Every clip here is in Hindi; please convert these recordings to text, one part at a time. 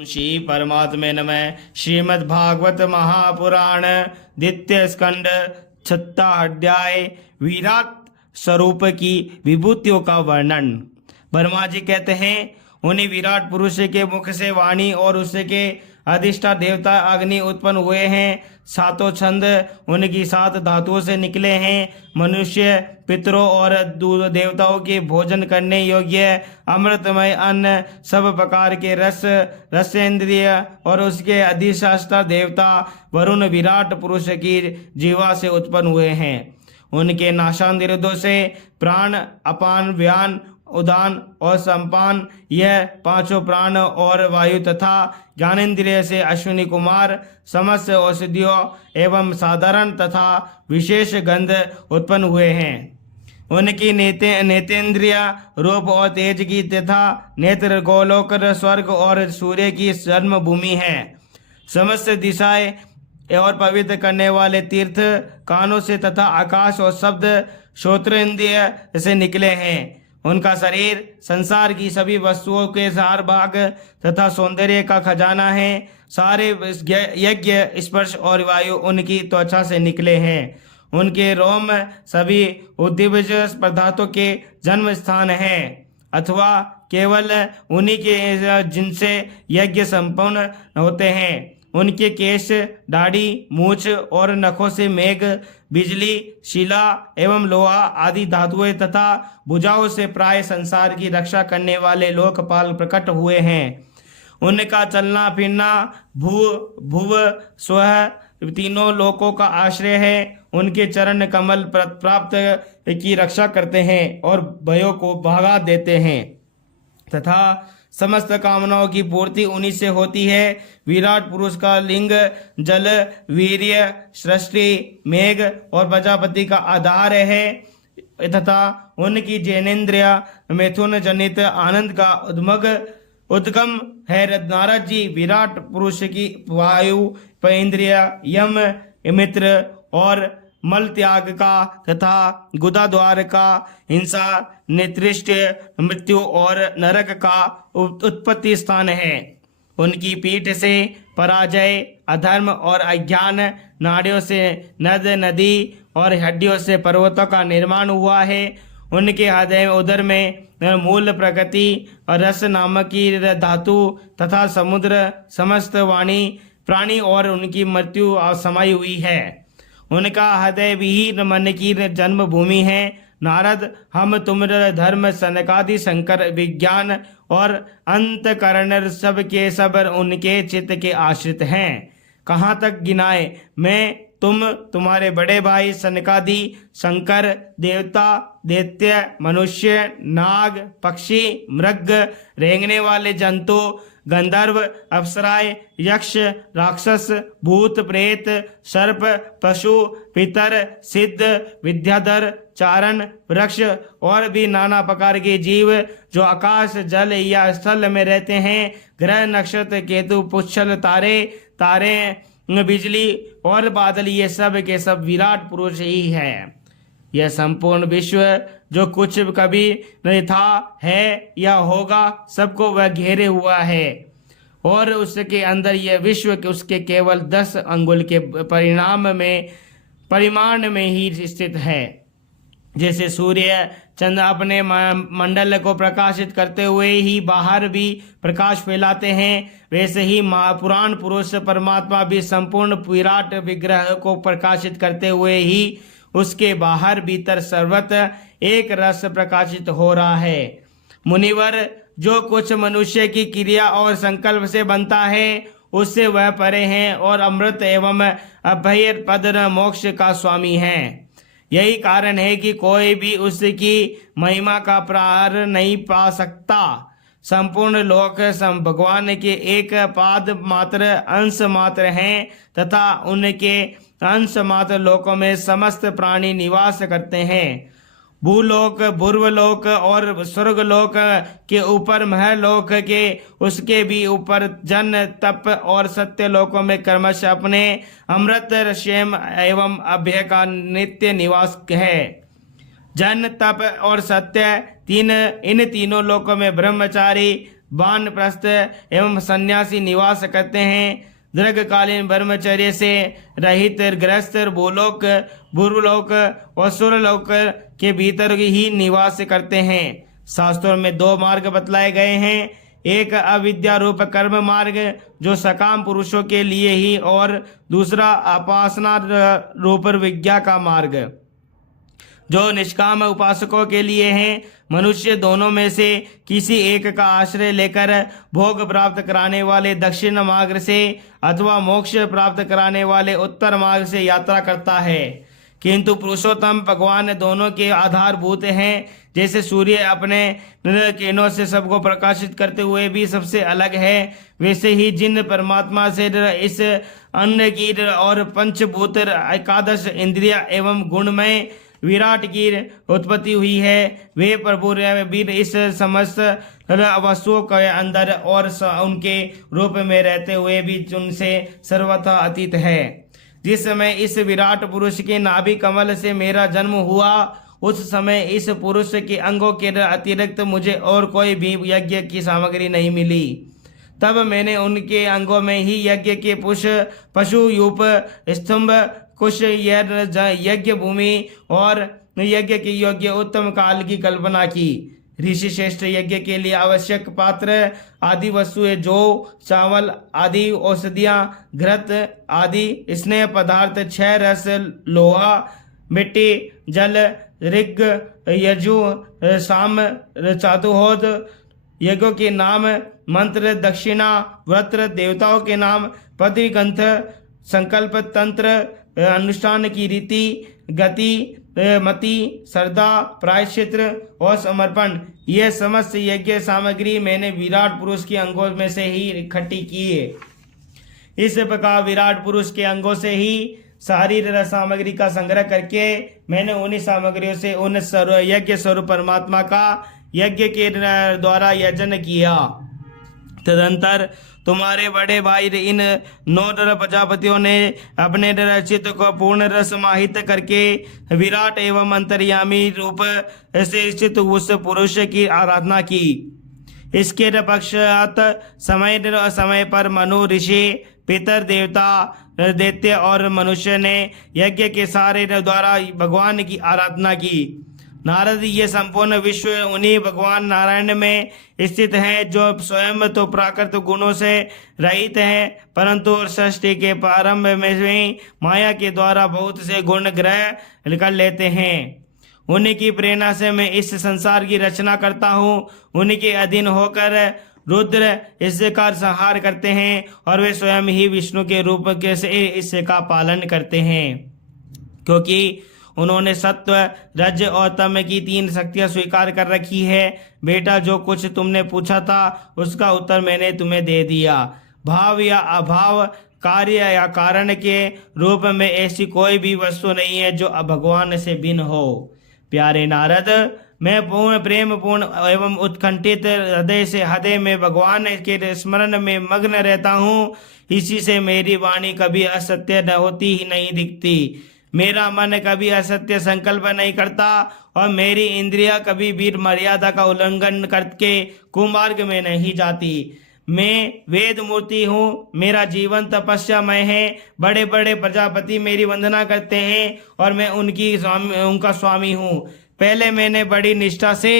श्री परमात्मे नमः। श्रीमद् भागवत महापुराण द्वितीय स्कंद 6 अध्याय विराट स्वरूप की विभूतियों का वर्णन। ब्रह्मा जी कहते हैं, उन्हीं विराट पुरुष के मुख से वाणी और उसके अधिष्ठा देवता अग्नि उत्पन्न हुए हैं। सातों छंद उनकी 7 धातुओं से निकले हैं। मनुष्य पितरों और देवताओं के भोजन करने योग्य अमृतमय अन्न, सब प्रकार के रसेंद्रिय और उसके अधिष्ठाता देवता वरुण विराट पुरुष की जीवा से उत्पन्न हुए हैं। उनके नासांदिरों से प्राण, अपान, व्यान, उदान और संपान, यह 5 प्राण और वायु तथा ज्ञानेन्द्रिय से अश्विनी कुमार समस्त औषधियों एवं साधारण तथा विशेष गंध उत्पन्न हुए हैं। उनकी नेतेंद्रिय रूप और तेज की तथा नेत्र गोलोक, स्वर्ग और सूर्य की जन्मभूमि है। समस्त दिशाएं और पवित्र करने वाले तीर्थ कानों से तथा आकाश और शब्द श्रोत्रेंद्रिय से निकले हैं। उनका शरीर संसार की सभी वस्तुओं के सार भाग तथा सौंदर्य का खजाना है। सारे यज्ञ, स्पर्श और वायु उनकी त्वचा से निकले हैं। उनके रोम सभी उद्दिवज पदार्थों के जन्म स्थान है, अथवा केवल उन्हीं के जिनसे यज्ञ संपन्न होते हैं। उनके केश, दाढ़ी, मूछ और नखों से मेघ, बिजली, शिला एवं लोहा आदि धातुएं तथा भुजाओं से प्राय संसार की रक्षा करने वाले लोकपाल प्रकट हुए हैं। उनका चलना फिरना भुव स्व तीनों लोकों का आश्रय है। उनके चरण कमल प्राप्त की रक्षा करते हैं और भयों को भगा देते हैं तथा समस्त कामनाओं की पूर्ति उन्हीं से होती है। विराट पुरुष का लिंग जल, वीर्य, सृष्टि, मेघ और प्रजापति का आधार है तथा उनकी जैनेन्द्रिय मैथुन जनित आनंद का उद्गम है। नारद जी विराट पुरुष की वायु, पेंद्रिय, यम, मित्र और मल त्याग का तथा गुदा द्वार का, हिंसा, नितृष्ट, मृत्यु और नरक का उत्पत्ति स्थान है। उनकी पीठ से पराजय, अधर्म और अज्ञान, नाड़ियों से नद नदी और हड्डियों से पर्वतों का निर्माण हुआ है। उनके हृदय उदर में मूल प्रकृति और रस नामक की धातु तथा समुद्र, समस्त वाणी, प्राणी और उनकी मृत्यु समाई हुई है। उनका हृदय विहीन मन की जन्मभूमि है। नारद, हम तुम्हारे धर्म, सनकादि, शंकर, विज्ञान और अंतकरण सब के सब उनके चित्त के आश्रित हैं। कहाँ तक गिनाए मैं तुम्हारे बड़े भाई सनकादि, शंकर, देवता, दैत्य, मनुष्य, नाग, पक्षी, मृग, रेंगने वाले जंतु, गंधर्व, अप्सराएं, यक्ष, राक्षस, भूत, प्रेत, सर्प, पशु, पितर, सिद्ध, विद्याधर, चारण, वृक्ष और भी नाना प्रकार के जीव जो आकाश, जल या स्थल में रहते हैं, ग्रह, नक्षत्र, केतु, पुच्छल, तारे, बिजली और बादल, ये सब के सब विराट पुरुष ही है। यह संपूर्ण विश्व जो कुछ कभी नहीं था, है या होगा, सबको वह घेरे हुआ है और उसके अंदर यह विश्व के उसके केवल 10 अंगुल के परिमाण में ही स्थित है। जैसे सूर्य चंद्र अपने मंडल को प्रकाशित करते हुए ही बाहर भी प्रकाश फैलाते हैं, वैसे ही पुराण पुरुष परमात्मा भी संपूर्ण विराट विग्रह को प्रकाशित करते हुए ही उसके बाहर भीतर सर्वत्र एक रस प्रकाशित हो रहा है। मुनिवर, जो कुछ मनुष्य की क्रिया और संकल्प से बनता है उससे वह परे हैं और अमृत एवं अभय पद मोक्ष का स्वामी हैं। यही कारण है कि कोई भी उसकी महिमा का प्रार नहीं पा सकता। संपूर्ण लोक भगवान के एक पाद मात्र अंश मात्र हैं तथा उनके अंश मात्र लोकों में समस्त प्राणी निवास करते हैं। भूलोक, भूर्वलोक और स्वर्गलोक के ऊपर महलोक के उसके भी ऊपर जन, तप और सत्य लोकों में क्रमशः अपने अमृत, क्षेम एवं अभय का नित्य निवास है। जन, तप और सत्य इन तीनों लोकों में ब्रह्मचारी, वानप्रस्थ एवं सन्यासी निवास करते हैं। दीर्घकालीन ब्रह्मचर्य से रहित गृहस्थ भूलोक, बुर्लोक और सुरलोक के भीतर ही निवास करते हैं। शास्त्रों में 2 मार्ग बतलाए गए हैं, एक अविद्या रूप कर्म मार्ग जो सकाम पुरुषों के लिए ही, और दूसरा उपासना रूप विज्ञा का मार्ग जो निष्काम उपासकों के लिए है। मनुष्य दोनों में से किसी एक का आश्रय लेकर भोग प्राप्त कराने वाले दक्षिण मार्ग से अथवा मोक्ष प्राप्त कराने वाले उत्तर मार्ग से यात्रा करता है। किंतु पुरुषोत्तम भगवान दोनों के आधारभूत हैं। जैसे सूर्य अपने किरणों से सबको प्रकाशित करते हुए भी सबसे अलग है, वैसे ही जिन परमात्मा से इस अन्न की और पंचभूत एकादश इंद्रिया एवं गुणमय विराट की उत्पत्ति हुई है, वे प्रभु वीर इस समस्त वस्तुओं के अंदर और उनके रूप में रहते हुए भी उनसे सर्वथा अतीत है। जिस समय इस विराट पुरुष के नाभि कमल से मेरा जन्म हुआ, उस समय इस पुरुष के अंगों के अतिरिक्त मुझे और कोई भी यज्ञ की सामग्री नहीं मिली। तब मैंने उनके अंगों में ही यज्ञ के पशु यूप स्तंभ, कुश, यज्ञ भूमि और यज्ञ के योग्य उत्तम काल की कल्पना की। ऋषि श्रेष्ठ यज्ञ के लिए आवश्यक पात्र आदि वस्तुएं जो चावल आदि, औषधियां, घृत आदि स्नेह पदार्थ, 6 रस, लोहा, मिट्टी, जल, ऋग, यजु, साम, चातुहोद, यज्ञों के नाम, मंत्र, दक्षिणा, व्रत, देवताओं के नाम, पति ग्रंथ, संकल्प तंत्र, अनुष्ठान की रीति, गति, मति, श्रद्धा, प्रायश्चित और समर्पण, ये समस्त यज्ञ सामग्री मैंने विराट पुरुष के अंगों में से ही इकट्ठी की है। इस प्रकार विराट पुरुष के अंगों से ही सारी सामग्री का संग्रह करके मैंने उन्हीं सामग्रियों से उन यज्ञ स्वरूप परमात्मा का यज्ञ के द्वारा यजन किया। तदंतर तुम्हारे बड़े भाई इन 9 प्रजापतियों ने अपने रचित को पूर्ण रस समाहित करके विराट एवं अंतर्यामी रूप से स्थित उस पुरुष की आराधना की। इसके पश्चात समय पर मनु ऋषि, पितर, देवता, दैत्य और मनुष्य ने यज्ञ के सारे द्वारा भगवान की आराधना की। नारद, ये संपूर्ण विश्व उन्हीं भगवान नारायण में स्थित है जो स्वयं तो प्राकृत गुणों से रहित हैं, परंतु सृष्टि के प्रारंभ में माया के द्वारा बहुत से गुण ग्रह कर लेते हैं। उन्हीं की प्रेरणा से मैं इस संसार की रचना करता हूँ। उन्हीं के अधीन होकर रुद्र इसका संहार करते हैं और वे स्वयं ही विष्णु के रूप के से इसका पालन करते हैं, क्योंकि उन्होंने सत्व, रज और तम की 3 शक्तियां स्वीकार कर रखी है। बेटा, जो कुछ तुमने पूछा था उसका उत्तर मैंने तुम्हें दे दिया। भाव या अभाव, कार्य या कारण के रूप में ऐसी कोई भी वस्तु नहीं है जो भगवान से भिन्न हो। प्यारे नारद, मैं पूर्ण प्रेम पूर्ण एवं उत्कंठित हृदय से हृदय में भगवान के स्मरण में मग्न रहता हूँ। इसी से मेरी वाणी कभी असत्य न होती ही नहीं दिखती। मेरा मन कभी असत्य संकल्प नहीं करता और मेरी इंद्रियां कभी भी मर्यादा का उल्लंघन करके कुमार्ग में नहीं जाती। मैं वेद मूर्ति हूँ, मेरा जीवन तपस्यामय है। बड़े बड़े प्रजापति मेरी वंदना करते हैं और मैं उनका स्वामी हूँ। पहले मैंने बड़ी निष्ठा से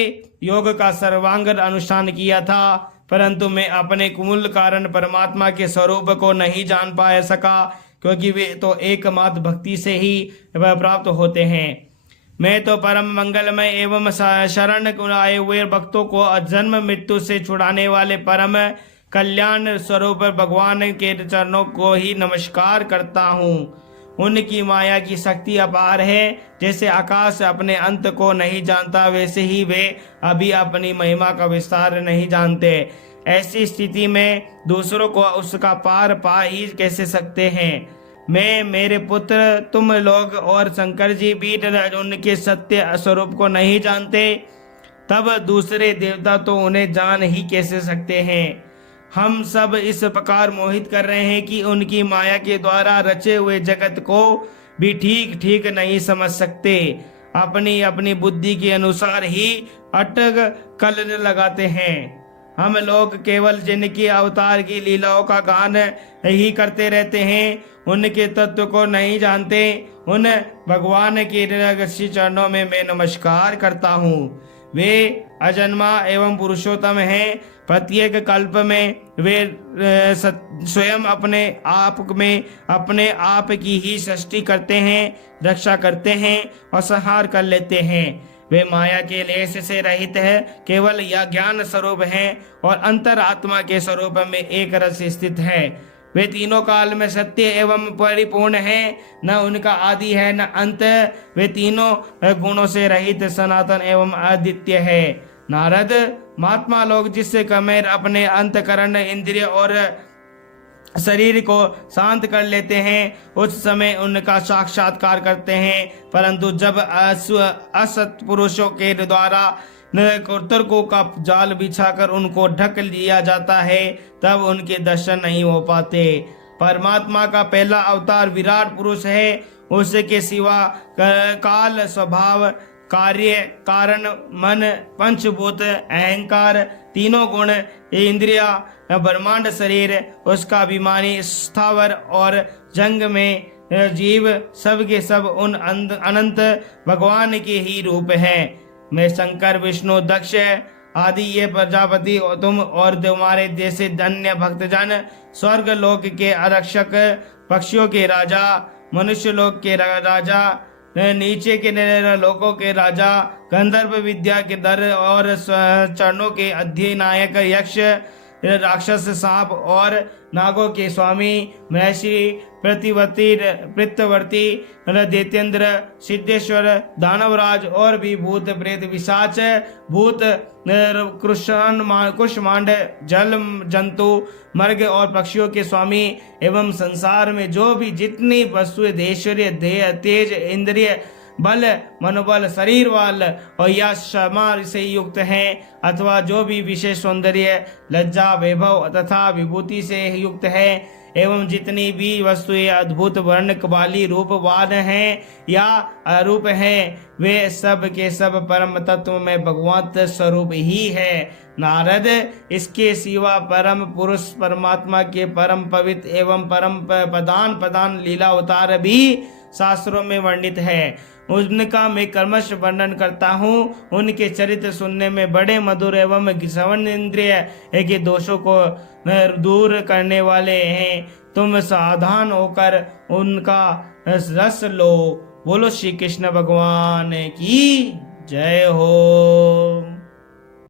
योग का सर्वांग अनुष्ठान किया था, परंतु मैं अपने मूल कारण परमात्मा के स्वरूप को नहीं जान पा सका, क्योंकि वे तो एकमात्र भक्ति से ही प्राप्त होते हैं। मैं तो परम मंगलमय एवं शरण आए हुए भक्तों को जन्म मृत्यु से छुड़ाने वाले परम कल्याण स्वरूप भगवान के चरणों को ही नमस्कार करता हूँ। उनकी माया की शक्ति अपार है। जैसे आकाश अपने अंत को नहीं जानता, वैसे ही वे अभी अपनी महिमा का विस्तार नहीं जानते। ऐसी स्थिति में दूसरों को उसका पार पा ही कैसे सकते हैं। मैं, मेरे पुत्र, तुम लोग और शंकर जी भी उनके सत्य स्वरूप को नहीं जानते, तब दूसरे देवता तो उन्हें जान ही कैसे सकते हैं। हम सब इस प्रकार मोहित कर रहे हैं कि उनकी माया के द्वारा रचे हुए जगत को भी ठीक ठीक नहीं समझ सकते। अपनी अपनी बुद्धि के अनुसार ही अटक कल लगाते हैं। हम लोग केवल जिनकी अवतार की लीलाओं का गान ही करते रहते हैं, उनके तत्व को नहीं जानते। उन भगवान के श्री चरणों में मैं नमस्कार करता हूँ। वे अजन्मा एवं पुरुषोत्तम हैं। प्रत्येक कल्प में वे स्वयं अपने आप की ही सृष्टि करते हैं, रक्षा करते हैं और संहार कर लेते हैं। वे माया के लेस से रहित है, केवल या ज्ञान स्वरूप हैं और अंतरात्मा के स्वरूप में एक रस स्थित है। वे तीनों काल में सत्य एवं परिपूर्ण हैं, न उनका आदि है न अंत। वे तीनों गुणों से रहित सनातन एवं अद्वितीय है। नारद, महात्मा लोग जिस समय अपने अंतकरण, इंद्रिय और शरीर को शांत कर लेते हैं, उस समय उनका साक्षात्कार करते हैं। परंतु जब असत पुरुषों के द्वारा कुतर्कों का जाल बिछाकर उनको ढक लिया जाता है, तब उनके दर्शन नहीं हो पाते। परमात्मा का पहला अवतार विराट पुरुष है। उसके सिवा काल, स्वभाव, कार्य, कारण, मन, पंचभूत, अहंकार, तीनों गुण, इंद्रिया, ब्रह्मांड, शरीर, उसका अभिमानी, स्थावर और जंग में जीव, सब के सब उन अनंत भगवान के ही रूप हैं। मैं शंकर, विष्णु, दक्ष आदि ये प्रजापति तुम और तुम्हारे जैसे धन्य भक्तजन, स्वर्ग लोक के आरक्षक, पक्षियों के राजा, मनुष्य लोक के राजा, नीचे के लोकों के राजा, गंधर्व विद्या के दर और चरणों के अधिनायक, यक्ष, राक्षस, सांप और नागों के स्वामी, महर्षि, पृथ्वर्ती, दैत्येंद्र, सिद्धेश्वर, दानवराज और भी भूत, प्रेत, पिशाच, भूत, कुष्मांड, जल जंतु, मर्ग और पक्षियों के स्वामी एवं संसार में जो भी जितनी वस्तुएं ऐश्वर्य, देह, तेज, इंद्रिय बल, मनोबल, शरीर वाल और या क्षमा से युक्त हैं, अथवा जो भी विशेष सौंदर्य, लज्जा, वैभव तथा विभूति से युक्त है, एवं जितनी भी वस्तुएं अद्भुत वर्ण वाली रूपवान हैं या अरूप हैं, वे सब के सब परम तत्व में भगवत स्वरूप ही है। नारद, इसके सिवा परम पुरुष परमात्मा के परम पवित्र एवं परम प्रधान लीला अवतार भी शास्त्रों में वर्णित है। उनका मैं क्रमश वर्णन करता हूँ। उनके चरित्र सुनने में बड़े मधुर एवं श्रवण इंद्रिय के दोषों को दूर करने वाले हैं। तुम सावधान होकर उनका रस लो। बोलो श्री कृष्ण भगवान की जय हो।